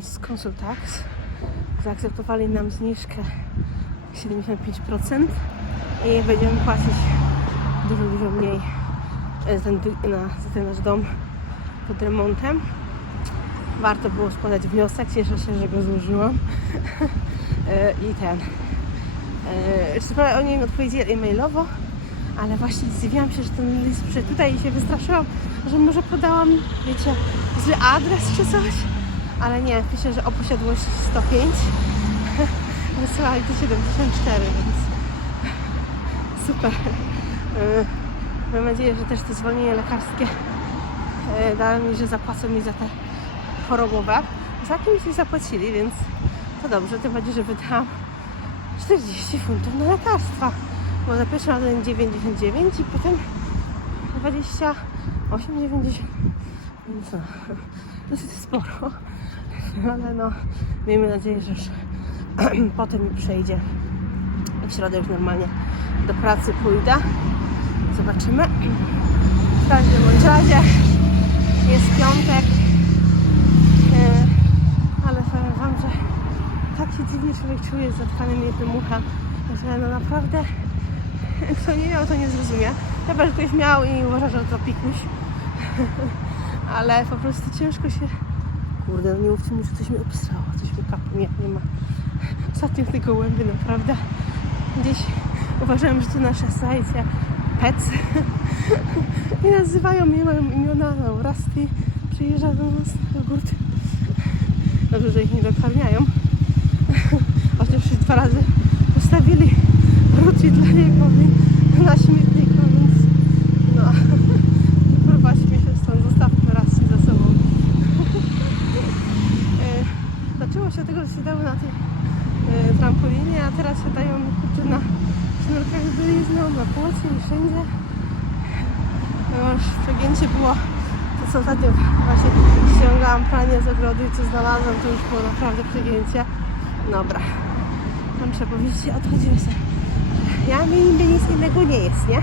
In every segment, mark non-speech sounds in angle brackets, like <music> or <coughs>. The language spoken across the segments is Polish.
z Consultax zaakceptowali nam zniżkę 75% i będziemy płacić dużo, dużo mniej e, za ten, nasz dom pod remontem. Warto było składać wniosek, cieszę się, że go złożyłam. <laughs> E, I ten. E, Co prawda oni mi odpowiedzieli e-mailowo, ale właśnie zdziwiłam się, że ten list przyszedł tutaj i się wystraszyłam, że może podałam, wiecie, zły adres czy coś. Ale nie, pisze, że o posiadłości 105. Wysyłali to 74, więc <laughs> super. E, Mam nadzieję, że też to zwolnienie lekarskie e, dało mi, że zapłacą mi za te chorobowe. Za kimś mi zapłacili, więc to dobrze, tym bardziej, że wydałam 40 funtów na lekarstwa. Bo za pierwszym razem 9,99 i potem 28,90. Więc no, <laughs> dosyć sporo. Ale no, miejmy nadzieję, że już <clears throat> potem mi przejdzie. W środę już normalnie do pracy pójdę. Zobaczymy. W każdym bądź razie jest piątek. E, ale powiem Wam, że tak się dziwnie człowiek czuje z zatkanym jednym uchem, że no naprawdę <laughs> kto nie miał, to nie zrozumie. Chyba, że ktoś miał i uważa, że to pikuś. <laughs> ale po prostu ciężko się... Kurde, nie mówcie mi, że coś mi obstrało, coś mi kapło. Nie, nie ma. Ostatnio w tej gołębi naprawdę gdzieś uważałem, że to nasza sajcja pets. <laughs> I nazywają mnie, mają imiona, no, Rusty przyjeżdża do nas do gór. Dobrze, że ich nie dokarmiają. <laughs> Chociaż już dwa razy postawili wróci dla niego na śmietniku, więc no. Kurwa śmieszę stąd, zostawmy raz za sobą. E, Zaczęło się od tego, że się dały na tej e, trampolinie, a teraz się dają kurczę, na sznurkach z na płocie i wszędzie. No już przegięcie było to co ostatnio właśnie ściągałam pranie z ogrodu i co znalazłam, to już było naprawdę przegięcie. Dobra. Kończę powiedzieć, odchodzimy sobie. Ja mi niby nic innego nie jest, nie?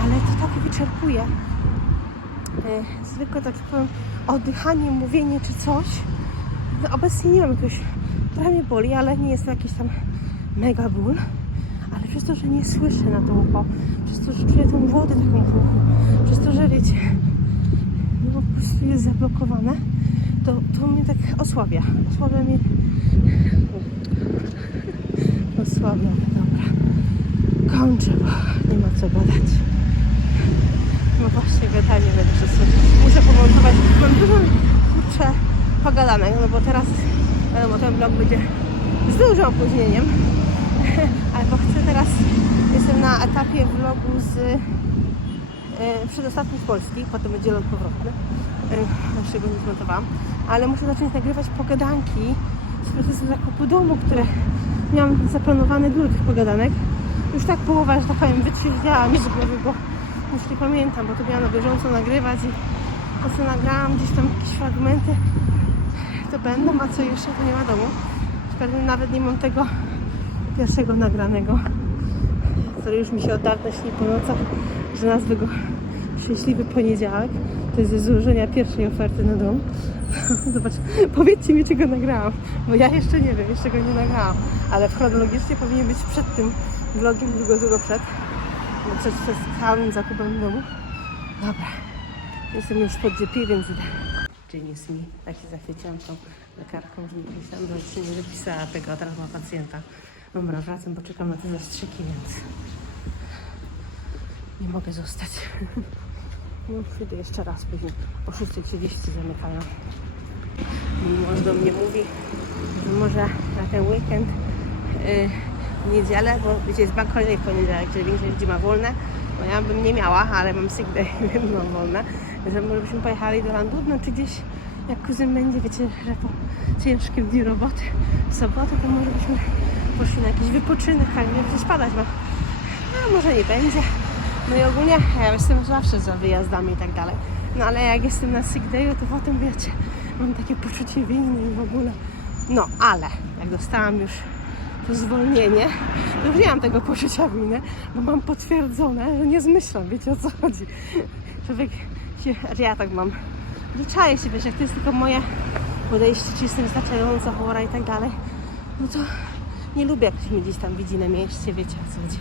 Ale to tak wyczerpuje. E, Zwykłe, tak powiem, oddychanie, mówienie czy coś. Obecnie nie mam jakiegoś... Trochę mnie boli, ale nie jest to jakiś tam mega ból. Ale przez to, że nie słyszę na to ucho, przez to, że czuję tą wodę taką w uchu, przez to, że wiecie, no po prostu jest zablokowane, to, to mnie tak osłabia. Osłabia mnie. Osłabia mnie, dobra. Kończę, bo nie ma co gadać. No właśnie gadanie będę przez Muszę pomontować. Mam dużo kurczę pogadanek, no bo teraz wiadomo, ten vlog będzie z dużym opóźnieniem. <laughs> Ale bo chcę teraz, jestem na etapie vlogu z e, przedostatni z Polski, potem będzie lot powrotny, e, naszego nie zmontowałam, ale muszę zacząć nagrywać pogadanki z procesu zakupu domu, które miałam zaplanowane dużo tych pogadanek. Już tak połowa, że tak powiem, wytrzeźwiała mi z głowy, bo już nie pamiętam, bo to miałam na bieżąco nagrywać i to co nagrałam gdzieś tam jakieś fragmenty będą, a co jeszcze to nie wiadomo. Nawet nie mam tego pierwszego nagranego, który już mi się od dawna śni po nocach, że nazwę go Szczęśliwy Poniedziałek. To jest ze złożenia pierwszej oferty na dom. <laughs> Zobacz, powiedzcie mi, czego nagrałam, bo ja jeszcze nie wiem, jeszcze go nie nagrałam, ale chronologicznie powinien być przed tym vlogiem, długo, długo przed, no przed, całym zakupem domu. Dobra, jestem już pod więc idę. Jenis mi, tak się zachwyciłam tą lekarką, że mi pisałam, że nie zapisała tego, a teraz ma pacjenta. Dobra, wracam, bo czekam na te zastrzyki, więc nie mogę zostać. <laughs> No, przyjdę jeszcze raz później. O 6.30 zamykają. Mąż do mnie mówi, że może na ten weekend w niedzielę, bo wiecie, jest bank holiday w poniedziałek, czyli większość ludzi ma wolne. No ja bym nie miała, ale mam sick day, <laughs> mam wolne. Że może byśmy pojechali do Landudno, czy gdzieś jak kuzyn będzie, wiecie, że po ciężkim dniu roboty w sobotę, to może byśmy poszli na jakiś wypoczynek, ale nie przecież padać ma. A może nie będzie. No i ogólnie ja jestem zawsze za wyjazdami i tak dalej. No ale jak jestem na sick dayu, to potem wiecie, mam takie poczucie winy i w ogóle. No ale jak dostałam już to zwolnienie, to już nie mam tego poczucia winy, bo mam potwierdzone, że nie zmyślam, wiecie o co chodzi. Człowiek się, ja tak mam. Zwyczaję się, wiesz, jak to jest tylko moje podejście ci jest wystarczająco chora i tak dalej, no to nie lubię, jak ktoś mnie gdzieś tam widzi na mieście, wiecie o co chodzi.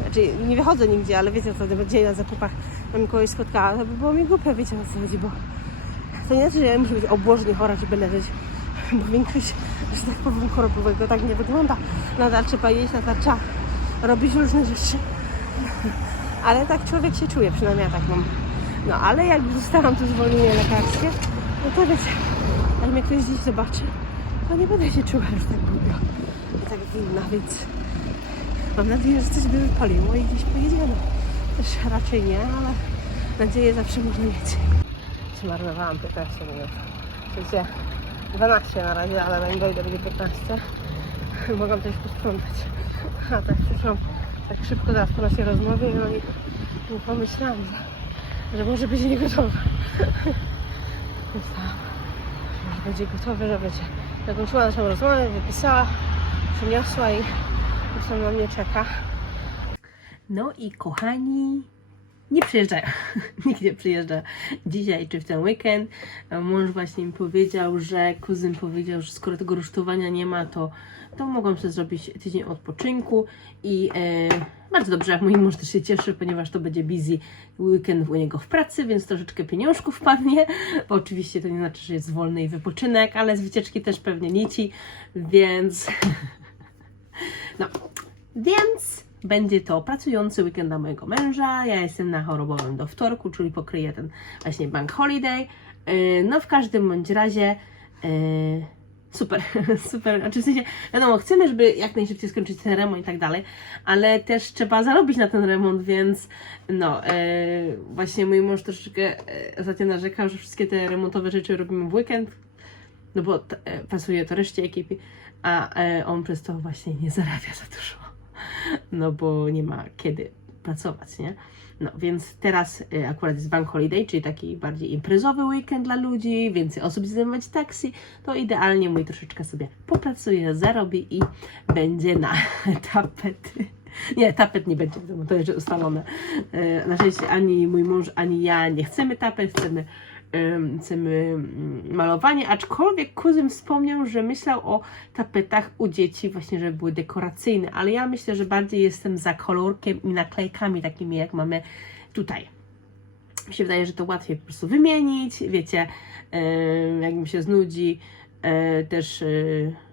Znaczy, nie wychodzę nigdzie, ale wiecie, co to dzień na zakupach mam kogoś spotkała, to by było mi głupio, wiecie o co chodzi, bo to nie znaczy, że ja muszę być obłożnie chora, żeby leżeć, <laughs> bo większość, że tak powiem, chorobowego tak nie wygląda. Nadal trzeba jeść, nadal trzeba robić różne rzeczy. <laughs> Ale tak człowiek się czuje, przynajmniej ja tak mam. No ale jak dostałam tu zwolnienie lekarskie, no to wiecie, jak mnie ktoś gdzieś zobaczy, to nie będę się czuła już tak głupio tak winna, więc mam nadzieję, że coś by wypaliło i gdzieś pojedziemy. Też raczej nie, ale nadzieję zawsze można mieć. Zmarnowałam 15 minut. W sensie 12 na razie, ale zanim dojdę będzie 15. Mogłam też posprzątać. A tak przyszłam tak szybko teraz po naszej rozmowie no i nie pomyślałam, że, że może być nie gotowa. Myślałam, że będzie gotowy, że będzie zakończyła naszą rozmowę, wypisała, przyniosła i już tam na mnie czeka. No i kochani, nie przyjeżdżają. <laughs> Nikt nie przyjeżdża dzisiaj czy w ten weekend. Mąż właśnie mi powiedział, że kuzyn powiedział, że skoro tego rusztowania nie ma, to, to mogłam sobie zrobić tydzień odpoczynku i e, bardzo dobrze, jak mój mąż też się cieszy, ponieważ to będzie busy weekend u niego w pracy, więc troszeczkę pieniążków wpadnie, bo oczywiście to nie znaczy, że jest wolny i wypoczynek, ale z wycieczki też pewnie nici, więc <laughs> no, więc będzie to pracujący weekend dla mojego męża. Ja jestem na chorobowym do wtorku, czyli pokryję ten właśnie bank holiday. Yy, No w każdym bądź razie yy, super, <laughs> super. Znaczy w sensie, wiadomo, chcemy, żeby jak najszybciej skończyć ten remont i tak dalej, ale też trzeba zarobić na ten remont, więc no, yy, właśnie mój mąż troszeczkę yy, ostatnio narzekał, że wszystkie te remontowe rzeczy robimy w weekend, no bo t- e, pasuje to reszcie ekipy, a e, on przez to właśnie nie zarabia za dużo. <laughs> No bo nie ma kiedy pracować, nie? No więc teraz e, akurat jest bank holiday, czyli taki bardziej imprezowy weekend dla ludzi, więcej osób zajmować taksi, to idealnie mój troszeczkę sobie popracuje, zarobi i będzie na <laughs> tapety. Nie, tapet nie będzie w domu, to jeszcze ustalone. E, Na szczęście ani mój mąż, ani ja nie chcemy tapet, chcemy, em, chcemy malowanie, aczkolwiek kuzyn wspomniał, że myślał o tapetach u dzieci właśnie, żeby były dekoracyjne, ale ja myślę, że bardziej jestem za kolorkiem i naklejkami takimi, jak mamy tutaj. Mi się wydaje, że to łatwiej po prostu wymienić, wiecie, jak mi się znudzi, e, też e,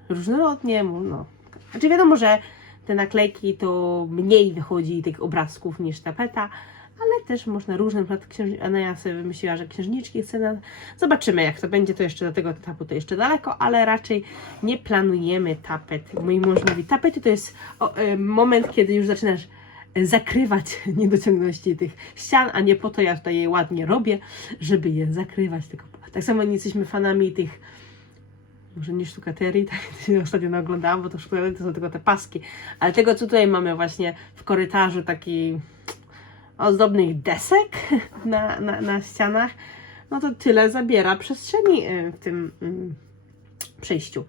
różnorodnie, no. Znaczy wiadomo, że te naklejki to mniej wychodzi tych obrazków niż tapeta, ale też można różne, na przykład księż... Ania sobie wymyśliła, że księżniczki chce na... Zobaczymy jak to będzie, to jeszcze do tego etapu to jeszcze daleko, ale raczej nie planujemy tapet. Mój mąż mówi, tapety to jest e, moment, kiedy już zaczynasz zakrywać <laughs> niedociągności tych ścian, a nie po to ja tutaj je ładnie robię, żeby je zakrywać. Tylko tak samo nie jesteśmy fanami tych może nie sztukaterii, <laughs> tak się ostatnio naoglądałam, bo to sztukaterii to są tylko te paski, ale tego co tutaj mamy właśnie w korytarzu taki ozdobnych desek <laughs> na, na, na ścianach, no to tyle zabiera przestrzeni e, w tym mm, przejściu.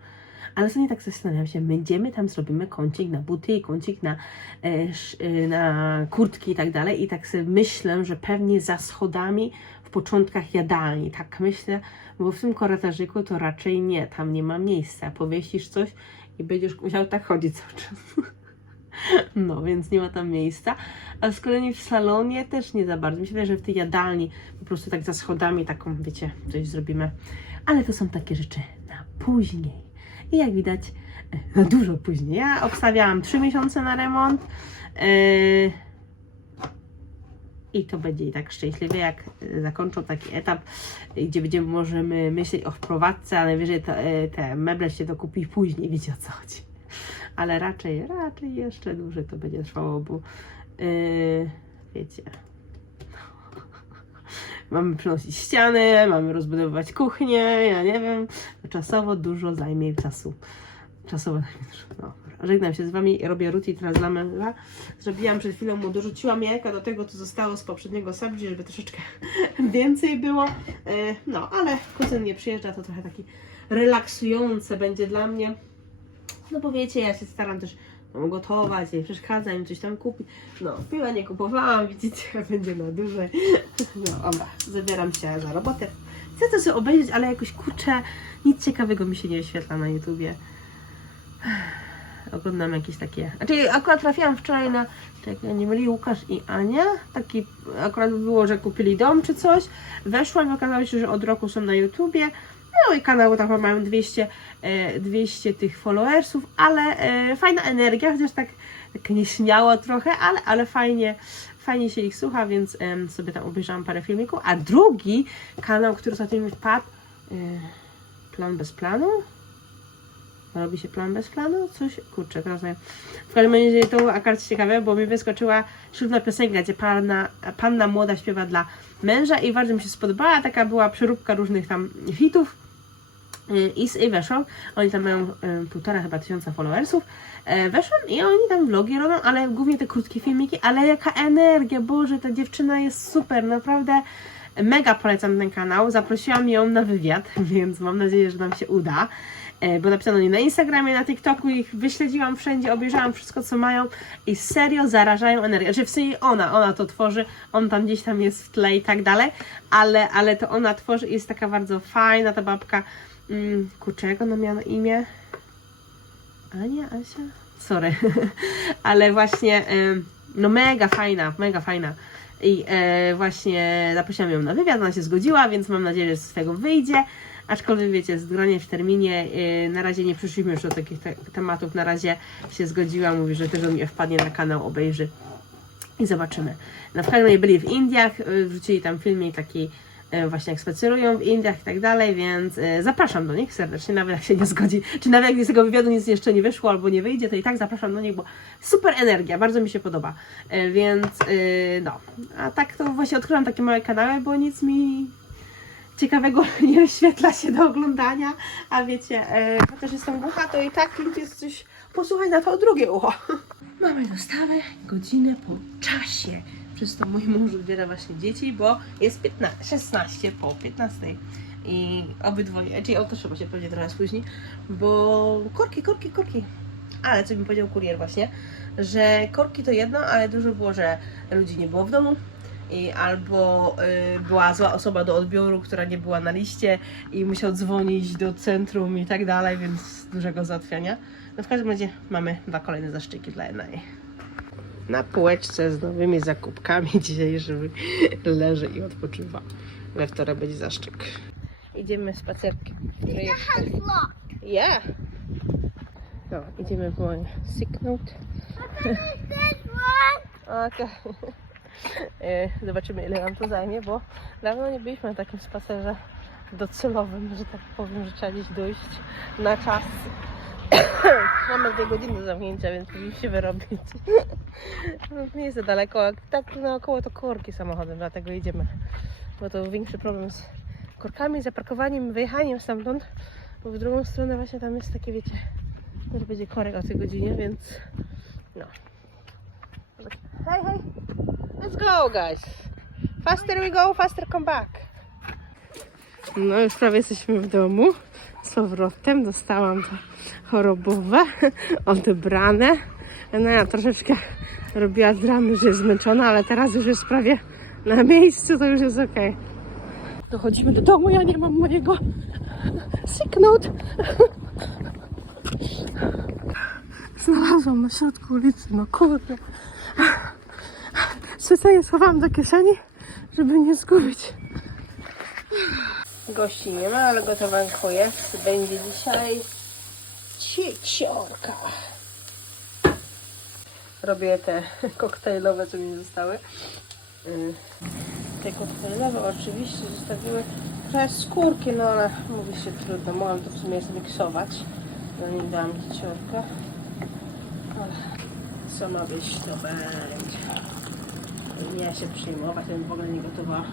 Ale sobie tak zastanawiam się, będziemy tam zrobimy kącik na buty i kącik na, sz- e, na kurtki i tak dalej. I tak sobie myślę, że pewnie za schodami w początkach jadalni. Tak myślę, bo w tym korytarzyku to raczej nie, tam nie ma miejsca. Powiesisz coś i będziesz musiał tak chodzić cały czas. <laughs> <laughs> No, więc nie ma tam miejsca. A z kolei w salonie też nie za bardzo. Myślę, że w tej jadalni po prostu tak za schodami taką, wiecie, coś zrobimy. Ale to są takie rzeczy na później. I jak widać, e, na dużo później. Ja obstawiałam 3 miesiące na remont. Yy, I to będzie i tak szczęśliwie, jak e, zakończą taki etap, e, gdzie będziemy możemy myśleć o wprowadzce, ale najwyżej to, e, te meble się dokupi później, wiecie o co chodzi. <laughs> Ale raczej, raczej jeszcze dłużej to będzie trwało, bo yy, wiecie, <laughs> mamy przynosić ściany, mamy rozbudowywać kuchnię, ja nie wiem, czasowo dużo zajmie czasu. Czasowo zajmie dużo. No. Żegnam się z Wami, robię ruti męża. Zrobiłam przed chwilą mu, dorzuciłam jajka do tego, co zostało z poprzedniego sabzi, żeby troszeczkę <laughs> więcej było. E, No, ale kuzyn nie przyjeżdża, to trochę taki relaksujące będzie dla mnie. No bo wiecie, ja się staram też no, gotować, nie przeszkadza im coś tam kupić. No, piwa nie kupowałam, widzicie, będzie na dłużej. No, dobra, zabieram się za robotę. chcę to sobie obejrzeć, ale jakoś kurczę, nic ciekawego mi się nie wyświetla na YouTubie. Oglądam jakieś takie. Znaczy, akurat trafiłam wczoraj na. Czekaj, nie myli Łukasz i Ania. Taki akurat było, że kupili dom czy coś. Weszłam i okazało się, że od roku są na YouTubie. No i kanał tak mają 200, e, 200 tych followersów, ale e, fajna energia, chociaż tak, tak nieśmiało trochę, ale, ale fajnie, fajnie się ich słucha, więc sobie tam obejrzałam parę filmików. A drugi kanał, który ostatnio mi wpadł, e, Plan bez planu? Robi się plan bez planu? Coś? Kurczę, teraz nie. W każdym razie to akurat ciekawe, bo mi wyskoczyła ślubna piosenka, gdzie panna, panna młoda śpiewa dla męża i bardzo mi się spodobała. Taka była przeróbka różnych tam hitów. Y, I, I weszłam, oni tam mają y, półtora chyba tysiąca followersów. E, Weszłam i oni tam vlogi robią, ale głównie te krótkie filmiki, ale jaka energia, Boże, ta dziewczyna jest super, naprawdę mega polecam ten kanał. Zaprosiłam ją na wywiad, <laughs> więc mam nadzieję, że nam się uda. E, Bo napisano nie na Instagramie, na TikToku, ich wyśledziłam wszędzie, obejrzałam wszystko, co mają i serio zarażają energię. Znaczy w sensie ona, ona to tworzy, on tam gdzieś tam jest w tle i tak dalej, ale, ale to ona tworzy i jest taka bardzo fajna ta babka. Mm, kurczę, jak ona imię? Ania, Asia? Sorry. <laughs> Ale właśnie, no mega fajna, mega fajna. I e, właśnie zaprosiłam ją na wywiad, ona się zgodziła, więc mam nadzieję, że z tego wyjdzie. Aczkolwiek wiecie, zgranie w terminie, e, na razie nie przyszliśmy już do takich te tematów, na razie się zgodziła, mówi, że też do mnie wpadnie na kanał, obejrzy i zobaczymy. Na każdym razie byli w Indiach, y, wrzucili tam filmik taki właśnie jak spacerują w Indiach i tak dalej, więc y, zapraszam do nich serdecznie, nawet jak się nie zgodzi, czy nawet jak z tego wywiadu nic jeszcze nie wyszło albo nie wyjdzie, to i tak zapraszam do nich, bo super energia, bardzo mi się podoba, Y, więc no, a tak to właśnie odkryłam takie małe kanały, bo nic mi ciekawego <laughs> nie wyświetla się do oglądania, a wiecie, chociaż jestem głucha, to i tak lubię coś posłuchać na to drugie ucho. Mamy dostawę godzinę po czasie. Przez to mój mąż odbiera właśnie dzieci, bo jest 15, 16 po 15. I obydwoje, czyli auto trzeba się pewnie trochę spóźni, bo korki, korki, korki. Ale co mi powiedział kurier właśnie, że korki to jedno, ale dużo było, że ludzi nie było w domu i albo y, była zła osoba do odbioru, która nie była na liście i musiał dzwonić do centrum i tak dalej, więc dużego załatwiania. No w każdym razie mamy dwa kolejne zaszczyki dla jednej. Na półeczce z nowymi zakupkami <laughs> dzisiaj żeby leży i odpoczywa. We wtorek będzie zaszczyk. Idziemy spacerkiem. Lock. Yeah. No, idziemy w one. Okej. <laughs> E, Zobaczymy ile nam to zajmie, bo dawno nie byliśmy na takim spacerze docelowym, że tak powiem, że trzeba gdzieś dojść na czas. <coughs> Mamy dwie godziny zamknięcia, więc musimy się wyrobić. No, <laughs> nie jest to daleko, tak naokoło to korki samochodem, dlatego idziemy. Bo to większy problem z korkami, zaparkowaniem, wyjechaniem stamtąd, bo w drugą stronę właśnie tam jest takie, wiecie, też będzie korek o tej godzinie, więc no. Hej, hej! Let's go, guys. Faster we go, faster come back. No już prawie jesteśmy w domu. Z powrotem dostałam to chorobowe, <laughs> odebrane. No ja troszeczkę robiła dramy, że jest zmęczona, ale teraz już jest prawie na miejscu, to już jest ok. Dochodzimy do domu, ja nie mam mojego note. <laughs> Znalazłam na środku ulicy, no kurde. Specjalnie schowałam do kieszeni, żeby nie zgubić. Gości nie ma, ale gotowanko jest. Będzie dzisiaj cieciorka. Robię te <laughs> koktajlowe, co mi zostały. Ym, Te koktajlowe oczywiście zostawiły trochę skórki, no ale mówi się trudno. Mogłam to w sumie zmiksować. Zanim dałam cieciorkę. Ale Co ma być, to będzie. Nie się przyjmować, ja bym w ogóle nie gotowa